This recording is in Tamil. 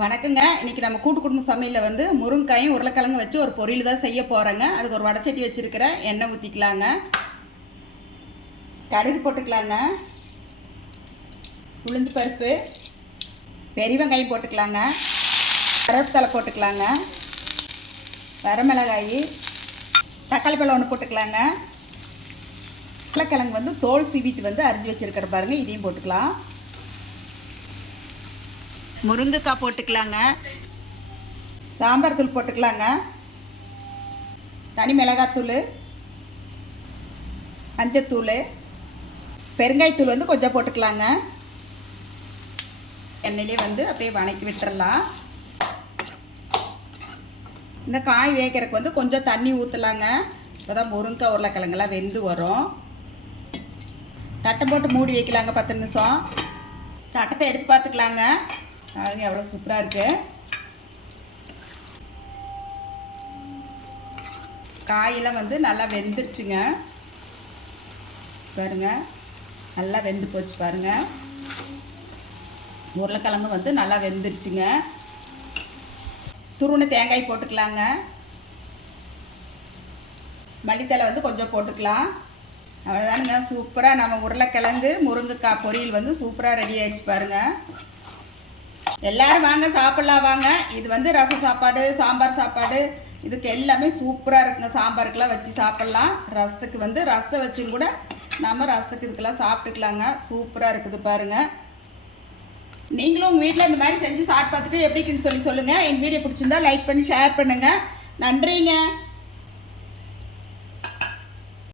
வணக்கங்க. இன்றைக்கி நம்ம கூட்டு குடும்ப சமையலில் வந்து முருங்காயும் உருளைக்கிழங்கு வச்சு ஒரு பொரியல் தான் செய்ய போகிறேங்க. அதுக்கு ஒரு வடைச்சட்டி வச்சுருக்கிறேன். எண்ணெய் ஊற்றிக்கலாங்க. கடுகு போட்டுக்கலாங்க. உளுந்து பருப்பு, பெரிய வெங்காயம் போட்டுக்கலாங்க. கருவேப்பிலை போட்டுக்கலாங்க. வரமிளகாய், தக்காளி பழம் ஒன்று போட்டுக்கலாங்க. உருளைக்கிழங்கு வந்து தோல் சீவிட்டு வந்து அரிஞ்சு வச்சுருக்கிற பாருங்கள், இதையும் போட்டுக்கலாம். முருங்கைக்காய் போட்டுக்கலாங்க. சாம்பார் தூள் போட்டுக்கலாங்க. தனி மிளகாத்தூள், மஞ்சத்தூள், பெருங்காயத்தூள் வந்து கொஞ்சம் போட்டுக்கலாங்க. எண்ணெயிலே வந்து அப்படியே வணக்கி விட்டுறலாம். இந்த காய் வேகிறதுக்கு வந்து கொஞ்சம் தண்ணி ஊற்றலாங்க. இப்போ தான் முருங்கைக்காய் உருளைக்கிழங்கெல்லாம் வெந்து வரும். தட்டை போட்டு மூடி வைக்கலாங்க 10 நிமிஷம். தட்டத்தை எடுத்து பார்த்துக்கலாங்க. பாருங்க எவ்வளோ சூப்பராக இருக்குது. காயெல்லாம் வந்து நல்லா வெந்துருச்சுங்க. பாருங்க நல்லா வெந்து போச்சு பாருங்க. உருளைக்கிழங்கு வந்து நல்லா வெந்துருச்சுங்க. துருவன தேங்காய் போட்டுக்கலாங்க. மல்லித்தலை வந்து கொஞ்சம் போட்டுக்கலாம். அவ்வளோதானுங்க. சூப்பராக நம்ம உருளைக்கிழங்கு முருங்கைக்காய் பொரியல் வந்து சூப்பராக ரெடி ஆகிடுச்சு பாருங்கள். எல்லோரும் வாங்க சாப்பிட்லாம் வாங்க. இது வந்து ரசம் சாப்பாடு, சாம்பார் சாப்பாடு, இதுக்கு எல்லாமே சூப்பராக இருக்குங்க. சாம்பாருக்கெல்லாம் வச்சு சாப்பிட்லாம். ரசத்துக்கு வந்து ரசத்தை வச்சும் கூட நம்ம ரசத்துக்கு இதுக்கெல்லாம் சாப்பிட்டுக்கலாங்க. சூப்பராக இருக்குது பாருங்கள். நீங்களும் உங்கள் வீட்டில் இந்த மாதிரி செஞ்சு சாப்பிட்டு பார்த்துட்டு எப்படின்னு சொல்லுங்கள். எங்கள் வீடியோ பிடிச்சிருந்தா லைக் பண்ணி ஷேர் பண்ணுங்கள். நன்றிங்க.